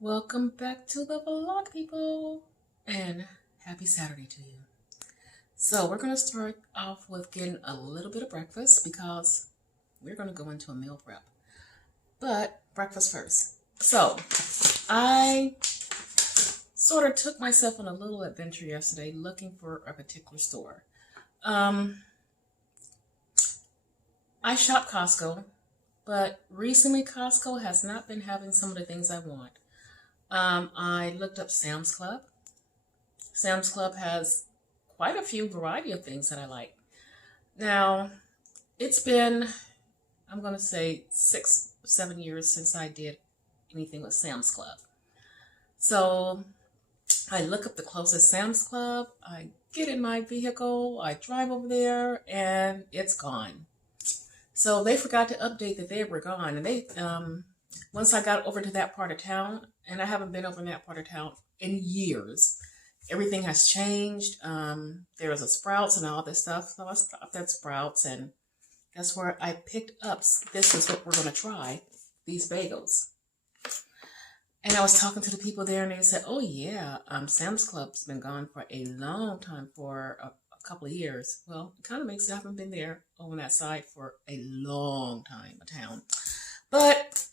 Welcome back to the vlog, people, and happy Saturday to you. So we're going to start off with getting a little bit of breakfast because we're going to go into a meal prep. But breakfast first. So I sort of took myself on a little adventure yesterday looking for a particular store. I shop Costco, but recently Costco has not been having some of the things I want. I looked up Sam's Club. Sam's Club has quite a few variety of things that I like. Now, it's been, I'm going to say 6 or 7 years since I did anything with Sam's Club. So I look up the closest Sam's Club, I get in my vehicle, I drive over there, and it's gone. So they forgot to update that they were gone. And they, once I got over to that part of town, and I haven't been over in that part of town in years, everything has changed. There was a Sprouts and all this stuff. So I stopped at Sprouts, and that's where I picked up, this is what we're going to try, these bagels. And I was talking to the people there, and they said, oh yeah, Sam's Club's been gone for a long time, for a couple of years. Well, it kind of makes it, I haven't been there over that side for a long time, a town. But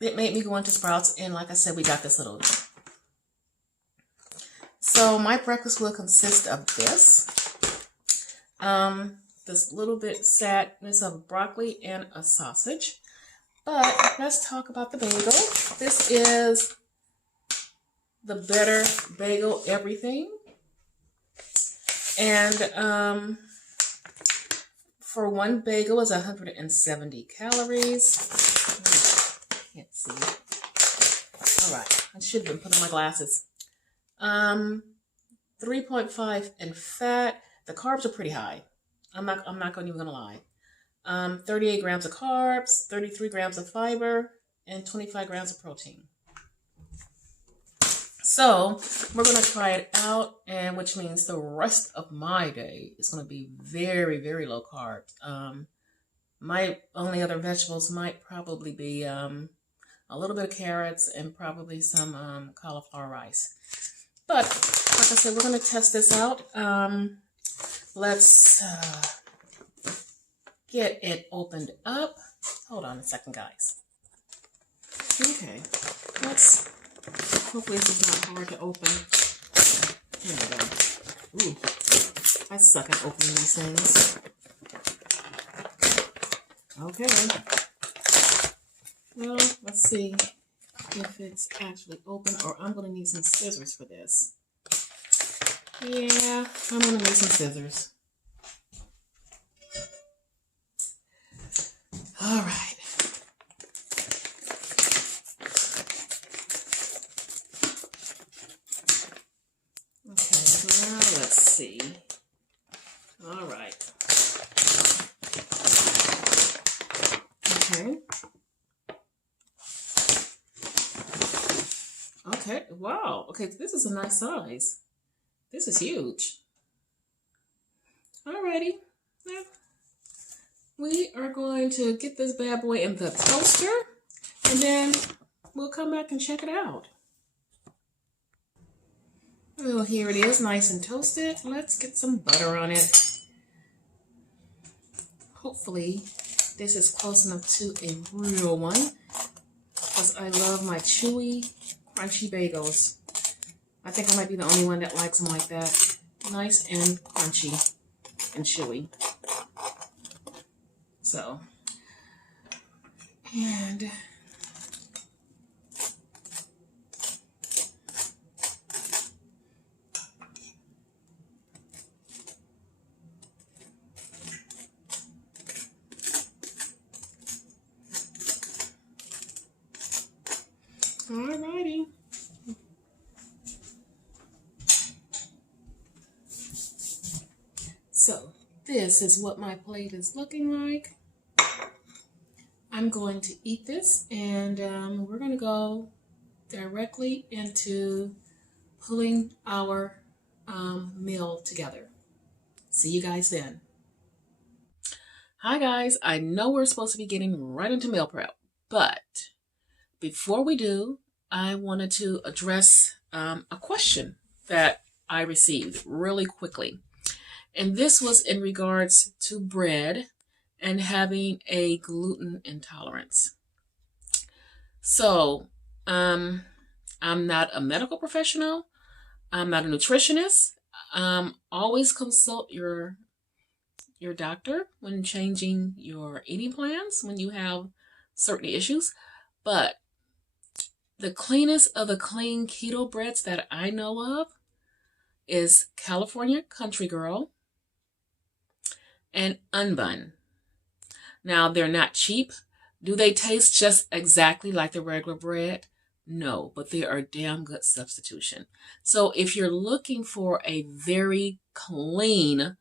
it made me go into Sprouts, and like I said, we got this little. So my breakfast will consist of this little bit sadness of broccoli and a sausage. But let's talk about the bagel. This is the Better Bagel Everything. And for one bagel is 170 calories. Can't see. All right, I should have been putting my glasses. 3.5 in fat. The carbs are pretty high. I'm not even gonna lie. 38 grams of carbs, 33 grams of fiber, and 25 grams of protein. So we're gonna try it out, and which means the rest of my day is gonna be very, very low carb. My only other vegetables might probably be a little bit of carrots and probably some cauliflower rice. But like I said, we're gonna test this out. Let's get it opened up. Hold on a second, guys. Okay, let's, hopefully this is not hard to open. Here we go. Ooh, I suck at opening these things. Okay. Well, let's see if it's actually open, or I'm going to need some scissors for this. Yeah, I'm going to need some scissors. All right. Okay, now let's see. All right. Okay. Okay, wow. Okay, this is a nice size. This is huge. Alrighty. Now, we are going to get this bad boy in the toaster, and then we'll come back and check it out. Well, here it is, nice and toasted. Let's get some butter on it. Hopefully, this is close enough to a real one, because I love my chewy, crunchy bagels. I think I might be the only one that likes them like that. Nice and crunchy and chewy. So, and alrighty. So, this is what my plate is looking like. I'm going to eat this, and we're going to go directly into pulling our meal together. See you guys then. Hi guys, I know we're supposed to be getting right into meal prep, but before we do, I wanted to address a question that I received really quickly. And this was in regards to bread and having a gluten intolerance. So, I'm not a medical professional. I'm not a nutritionist. Always consult your doctor when changing your eating plans when you have certain issues. But the cleanest of the clean keto breads that I know of is California Country Girl and Unbun. Now, they're not cheap. Do they taste just exactly like the regular bread? No, but they are a damn good substitution. So if you're looking for a very clean,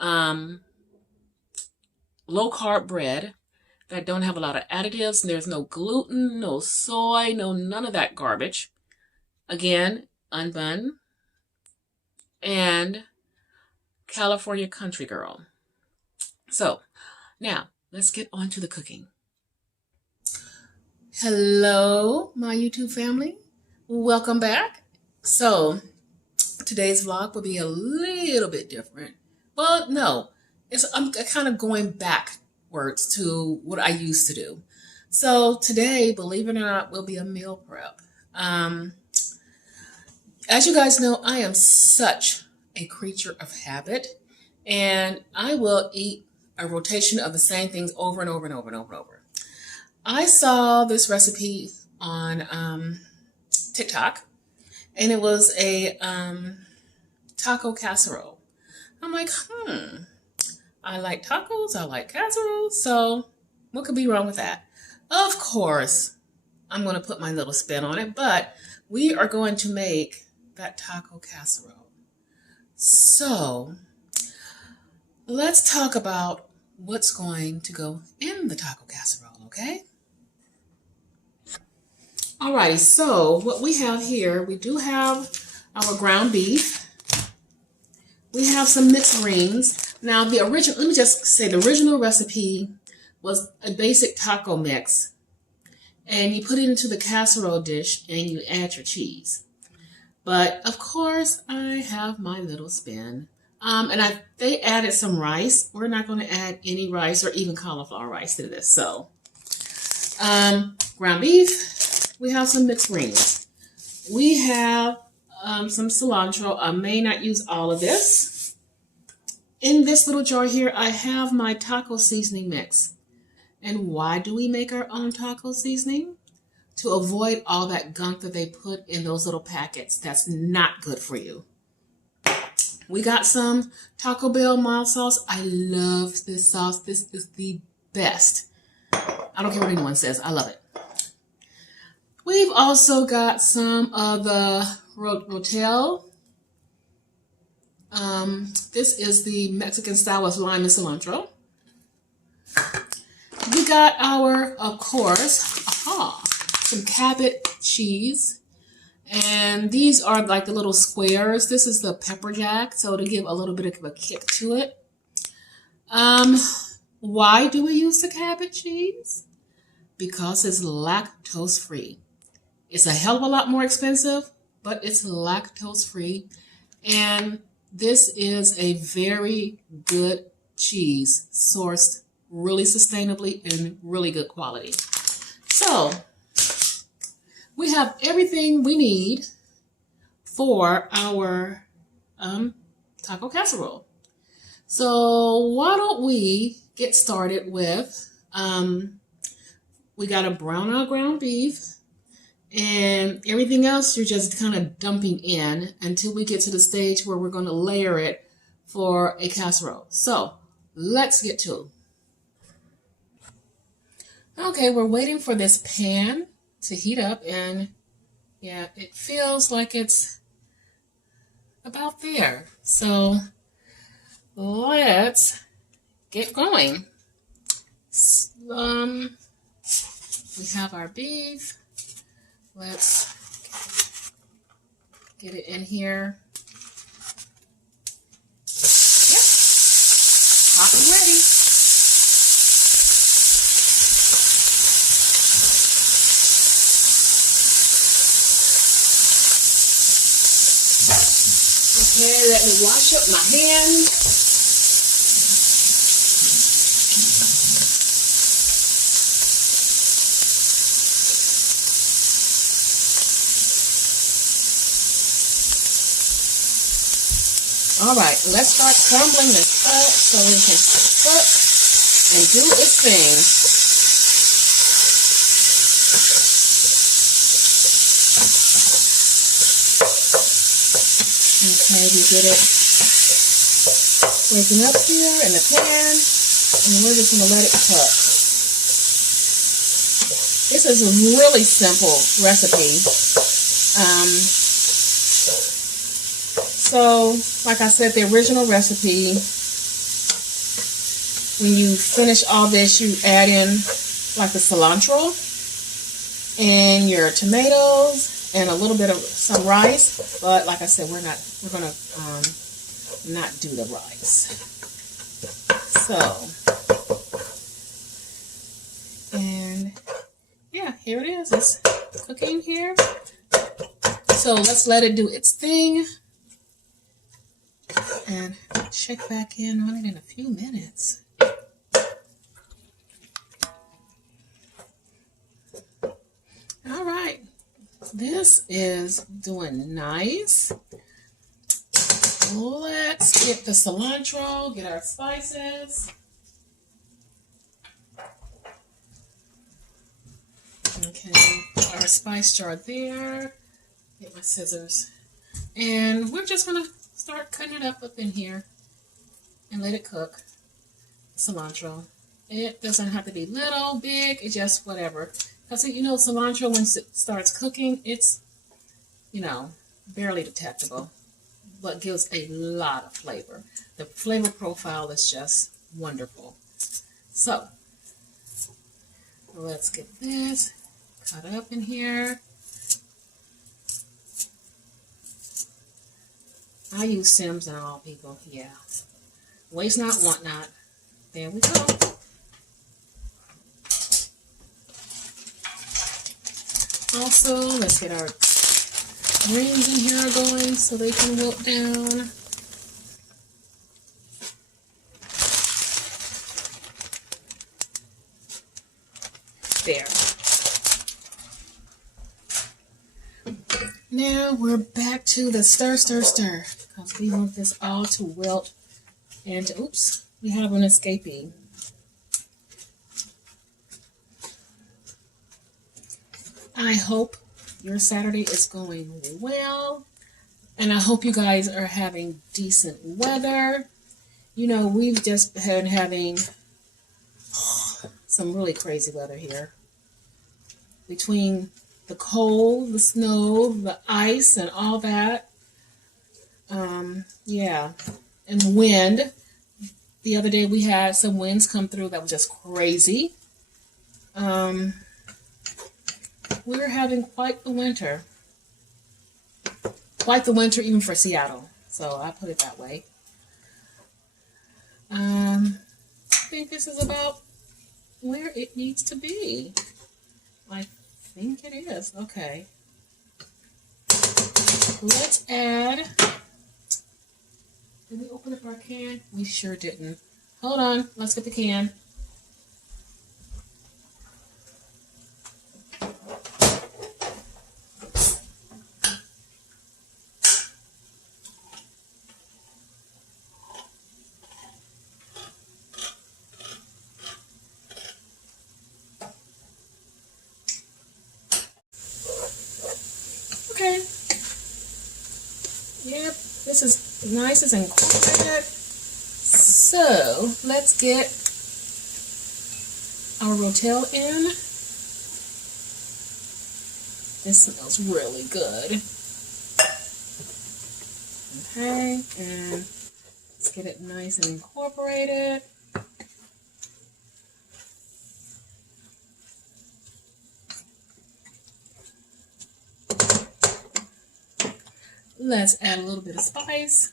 low-carb bread that don't have a lot of additives, and there's no gluten, no soy, none of that garbage, again, Unbun and California Country Girl. So now let's get on to the cooking. Hello, my YouTube family. Welcome back. So today's vlog will be a little bit different. Well, no, I'm kind of going backwards to what I used to do. So today, believe it or not, will be a meal prep. As you guys know, I am such a creature of habit, and I will eat a rotation of the same things over and over and over and over and over. I saw this recipe on TikTok, and it was a taco casserole. I'm like, I like tacos, I like casseroles, so what could be wrong with that? Of course, I'm going to put my little spin on it, but we are going to make that taco casserole. So let's talk about what's going to go in the taco casserole, okay? Alrighty, so what we have here, we do have our ground beef. We have some mixed greens. Now let me just say the original recipe was a basic taco mix. And you put it into the casserole dish and you add your cheese. But of course, I have my little spin. And they added some rice. We're not going to add any rice or even cauliflower rice to this. So, ground beef. We have some mixed greens. We have some cilantro. I may not use all of this. In this little jar here, I have my taco seasoning mix. And why do we make our own taco seasoning? To avoid all that gunk that they put in those little packets. That's not good for you. We got some Taco Bell mild sauce. I love this sauce. This is the best. I don't care what anyone says. I love it. We've also got some of the Rotel. This is the Mexican style with lime and cilantro. We got our, of course, some Cabot cheese. And these are like the little squares. This is the pepper jack, so to give a little bit of a kick to it. Why do we use the Cabot cheese? Because it's lactose free. It's a hell of a lot more expensive, but it's lactose free. And this is a very good cheese, sourced really sustainably and really good quality. So we have everything we need for our taco casserole. So why don't we get started with, we got to brown our ground beef, and everything else you're just kind of dumping in until we get to the stage where we're going to layer it for a casserole. So let's get to it. Okay, we're waiting for this pan to heat up, and yeah, it feels like it's about there. So let's get going. We have our beef. Let's get it in here. Yep, hot and ready. Okay, let me wash up my hands. All right, let's start crumbling this up so it can cook and do its thing. Okay, we get it waking up here in the pan, and we're just going to let it cook. This is a really simple recipe. So, like I said, the original recipe, when you finish all this, you add in like the cilantro and your tomatoes and a little bit of some rice. But like I said, we're gonna not do the rice. So, and yeah, here it is. It's cooking here. So let's let it do its thing. And check back in on it in a few minutes. All right, this is doing nice. Let's get the cilantro, get our spices. Okay, our spice jar there. Get my scissors. And we're just gonna start cutting it up in here and let it cook. Cilantro. It doesn't have to be little, big, it's just whatever. Because you know, cilantro, once it starts cooking, it's, you know, barely detectable, but gives a lot of flavor. The flavor profile is just wonderful. So, let's get this cut up in here. I use Sims and all, people. Yeah. Waste not, want not. There we go. Also, let's get our greens in here going so they can wilt down. There. Now we're back to the stir, because we want this all to wilt and to, oops, we have an escapee. I hope your Saturday is going well, and I hope you guys are having decent weather. You know, we've just been having some really crazy weather here. Between the cold, the snow, the ice, and all that. Yeah, and the wind. The other day we had some winds come through that was just crazy. We're having quite the winter. Quite the winter even for Seattle. So I put it that way. I think this is about where it needs to be. I think it is. Okay. Let's add. Did we open up our can? We sure didn't. Hold on. Let's get the can. Okay. Yep, this is nice and incorporated. So let's get our rotel in. This smells really good. Okay, and let's get it nice and incorporated. Let's add a little bit of spice.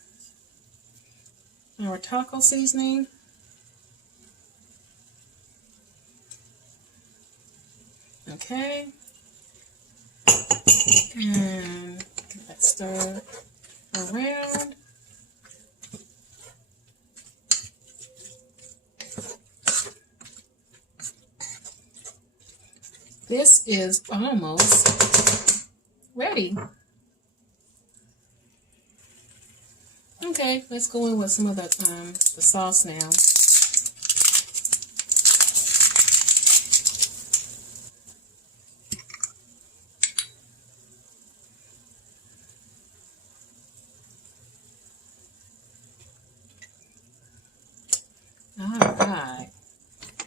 Our taco seasoning. Okay. And get that stir around. this is almost ready. Okay, let's go in with some of the sauce now. All right,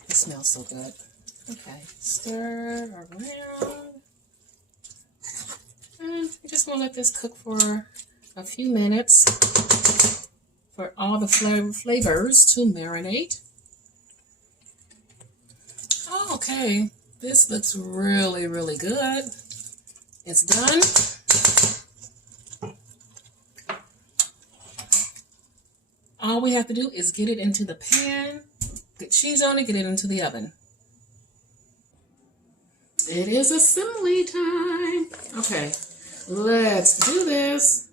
it smells so good. Okay, stir around. And we just want to let this cook for a few minutes for all the flavors to marinate. Okay, this looks really, really good. It's done. All we have to do is get it into the pan, get cheese on it, get it into the oven. It is assembly time. Okay, let's do this.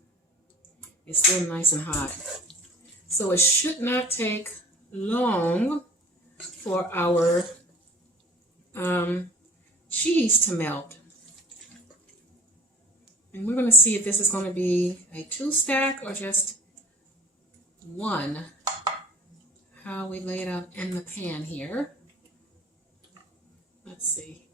It's still nice and hot. So it should not take long for our cheese to melt. And we're going to see if this is going to be a 2-stack or just 1. How we lay it out in the pan here. Let's see.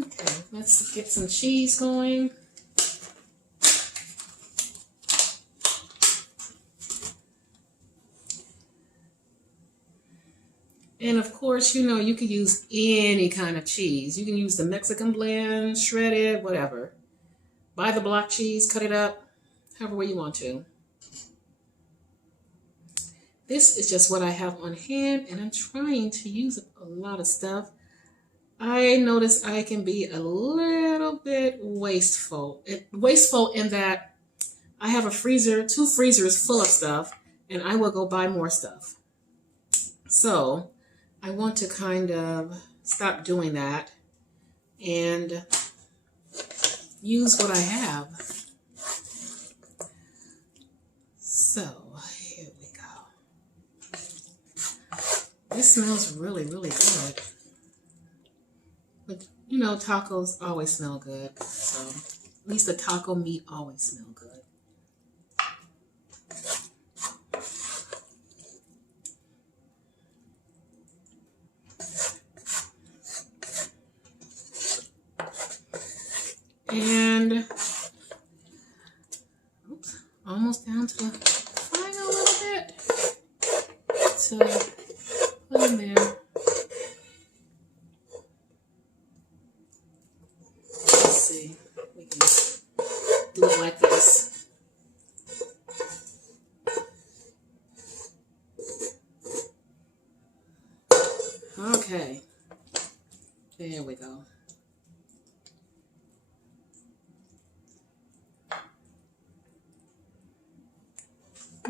Okay, let's get some cheese going. And of course, you know, you can use any kind of cheese. You can use the Mexican blend, shredded, whatever. Buy the block cheese, cut it up, however way you want to. This is just what I have on hand, and I'm trying to use a lot of stuff. I notice I can be a little bit wasteful. Wasteful in that I have a freezer, 2 freezers full of stuff, and I will go buy more stuff. So I want to kind of stop doing that and use what I have. So here we go. This smells really, really good. But you know, tacos always smell good. So at least the taco meat always smells good. And oops, almost down to the final little bit to put in there. Let's see, we can do it like this. Okay, there we go.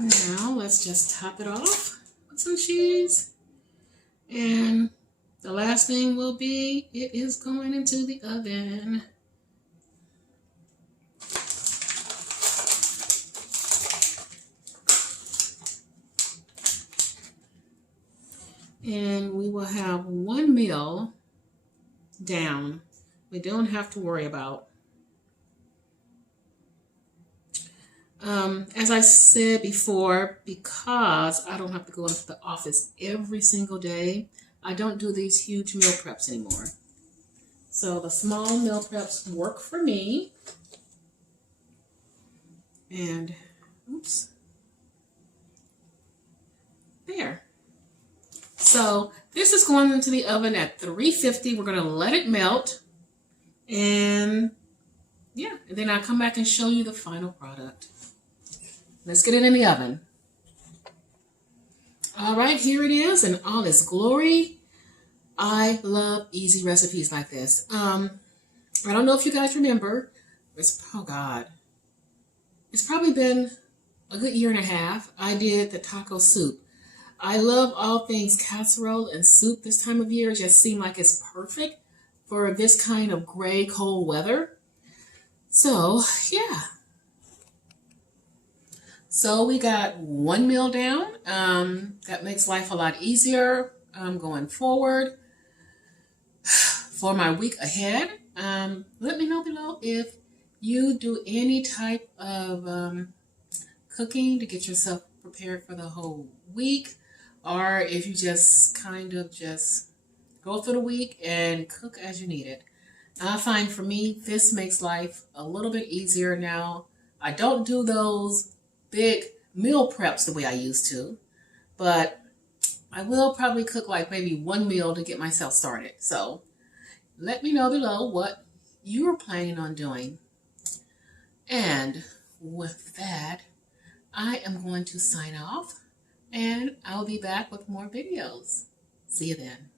Now let's just top it off with some cheese. And the last thing will be, it is going into the oven. And we will have 1 meal down. We don't have to worry about. As I said before, because I don't have to go into the office every single day, I don't do these huge meal preps anymore. So the small meal preps work for me. And, oops, there. So this is going into the oven at 350. We're going to let it melt. And yeah, and then I'll come back and show you the final product. Let's get it in the oven. All right, here it is in all its glory. I love easy recipes like this. I don't know if you guys remember. Oh God. It's probably been a good 1.5 years. I did the taco soup. I love all things casserole and soup this time of year. It just seems like it's perfect for this kind of gray, cold weather. So, yeah. So we got one meal down. That makes life a lot easier going forward. For my week ahead, let me know below if you do any type of cooking to get yourself prepared for the whole week, or if you just kind of just go through the week and cook as you need it. I find for me, this makes life a little bit easier now. I don't do those big meal preps the way I used to, but I will probably cook like maybe one meal to get myself started. So let me know below what you're planning on doing. And with that, I am going to sign off and I'll be back with more videos. See you then.